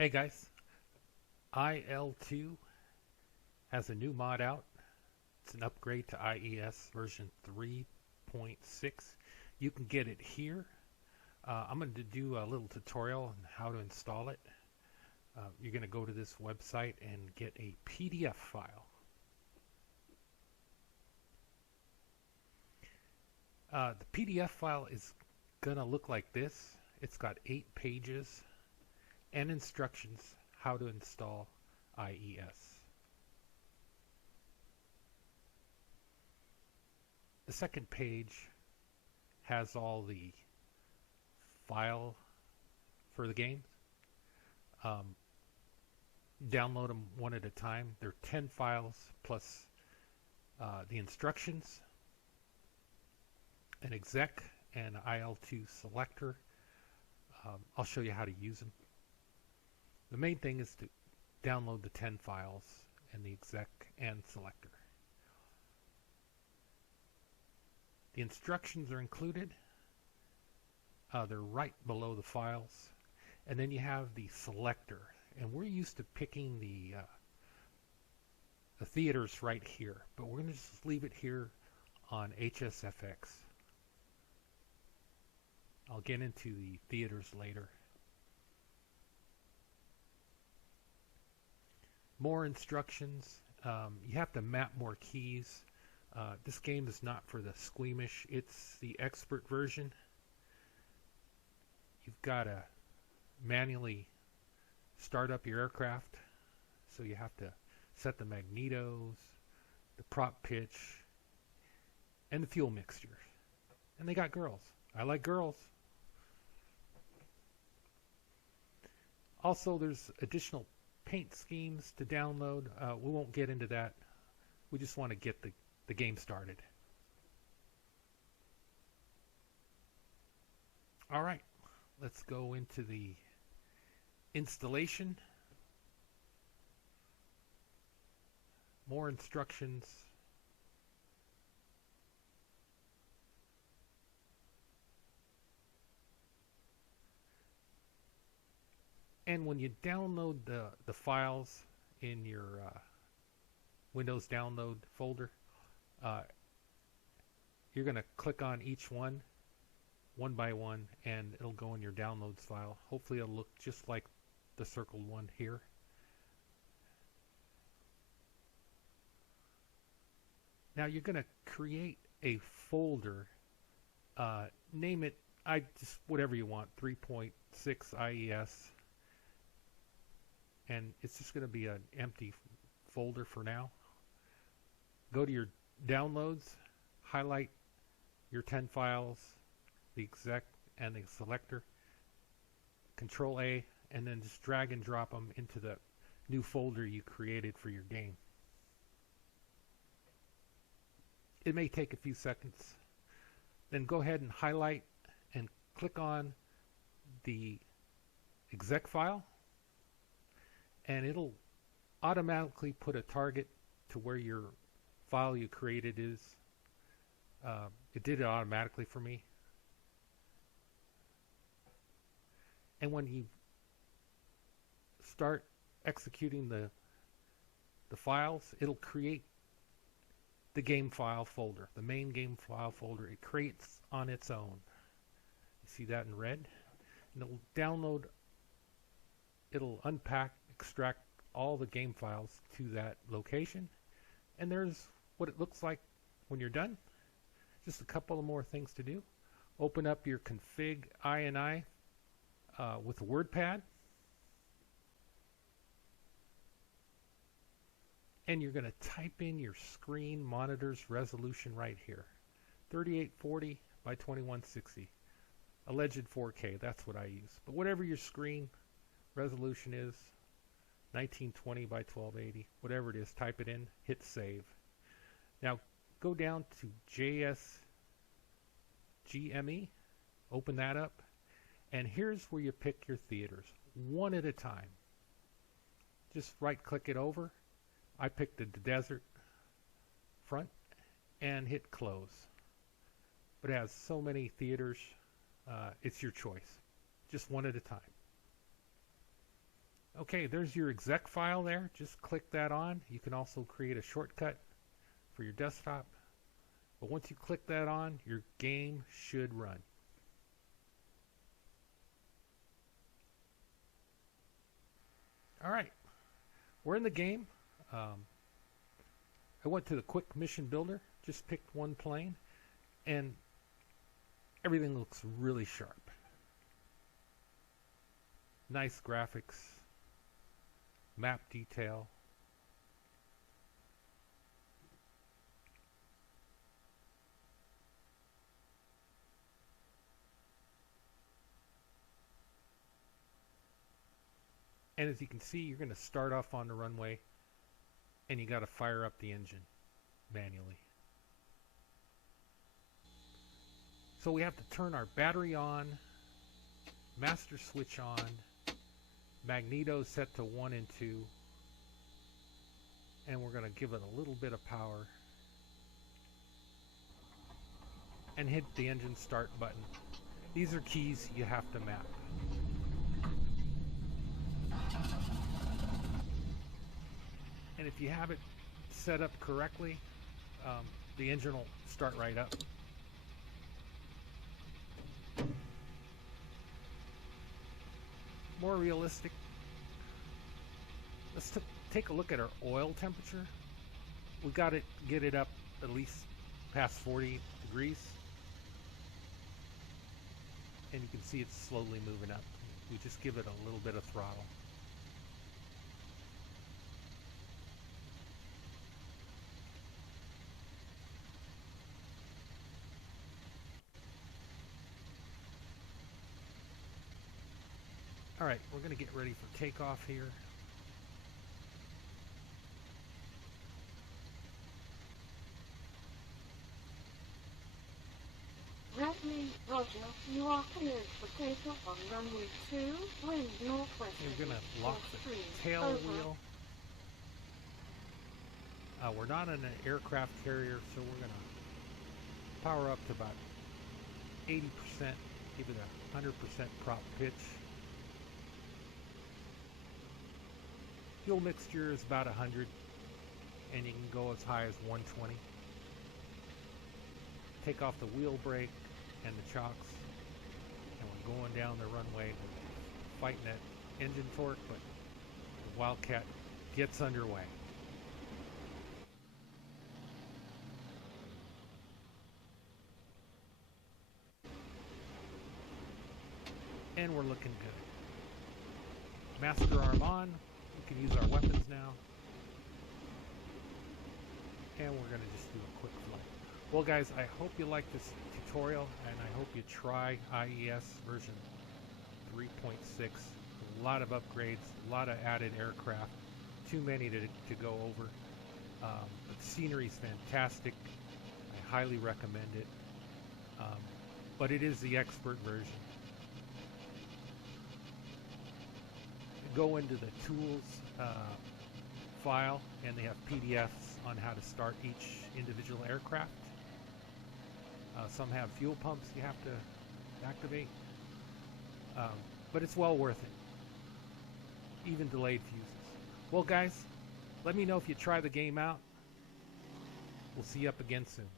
Hey guys, IL2 has a new mod out. It's an upgrade to iES version 3.6. You can get it here. I'm going to do a little tutorial on how to install it. You're going to go to this website and get a PDF file. The PDF file is going to look like this. It's got 8 pages and instructions how to install iES. The second page has all the file for the games. Download them one at a time. There are 10 files plus the instructions, an exec, and IL2 selector. I'll show you how to use them. The main thing is to download the 10 files and the exec and selector. The instructions are included. They're right below the files. And then you have the selector. And we're used to picking the theaters right here. But we're going to just leave it here on HSFX. I'll get into the theaters later. More instructions. You have to map more keys. This game is not for the squeamish. It's the expert version. You've got to manually start up your aircraft. So you have to set the magnetos, the prop pitch, and the fuel mixture. And they got girls. I like girls. Also, there's additional paint schemes to download. We won't get into that. We just want to get the game started. All right, let's go into the installation. More instructions. And when you download the files in your Windows download folder, you're going to click on each one by one, and it'll go in your downloads file. Hopefully it'll look just like the circled one here. Now you're going to create a folder. Name it, whatever you want, 3.6 IES. And it's just going to be an empty folder for now. Go to your downloads, highlight your 10 files, the exec and the selector, Control A, and then just drag and drop them into the new folder you created for your game. It may take a few seconds. Then go ahead and highlight and click on the exec file, and it'll automatically put a target to where your file you created is. It did it automatically for me. And when you start executing the files, it'll create the game file folder, the main game file folder. It creates on its own. You see that in red? And it'll download, it'll unpack, extract all the game files to that location. And there's what it looks like when you're done. Just a couple of more things to do. Open up your config INI with a WordPad. And you're going to type in your screen monitor's resolution right here. 3840 by 2160. Alleged 4K, that's what I use. But whatever your screen resolution is, 1920 by 1280, whatever it is, type it in, hit save. Now go down to JSGME, open that up, and here's where you pick your theaters, one at a time. Just right click it over. I picked the desert front and hit close. But it has so many theaters, it's your choice. Just one at a time. Okay, there's your exec file there. Just click that on. You can also create a shortcut for your desktop. But once you click that on, your game should run. All right, we're in the game. I went to the quick mission builder, just picked one plane, and everything looks really sharp. Nice graphics, map detail. And as you can see, you're going to start off on the runway and you got to fire up the engine manually. So we have to turn our battery on, master switch on, magneto set to 1 and 2, and we're going to give it a little bit of power and hit the engine start button. These are keys you have to map. And if you have it set up correctly, the engine will start right up. More realistic, let's take a look at our oil temperature. We got to get it up at least past 40 degrees. And you can see it's slowly moving up. We just give it a little bit of throttle. All right, we're going to get ready for takeoff here. Redley, Roger, you are cleared for takeoff on runway 2, wind northwest. We're going to lock the tail wheel. We're not in an aircraft carrier, so we're going to power up to about 80%, give it a 100% prop pitch. Fuel mixture is about 100, and you can go as high as 120. Take off the wheel brake and the chocks, and we're going down the runway. We're fighting that engine torque, but the Wildcat gets underway. And we're looking good. Master arm on. We can use our weapons now. And we're going to just do a quick flight. Well guys, I hope you like this tutorial, and I hope you try iES version 3.6. A lot of upgrades, a lot of added aircraft, too many to go over. The scenery is fantastic. I highly recommend it. But it is the expert version. Go into the tools file, and they have PDFs on how to start each individual aircraft. Some have fuel pumps you have to activate, but it's well worth it, even delayed fuses. Well guys, let me know if you try the game out. We'll see you up again soon.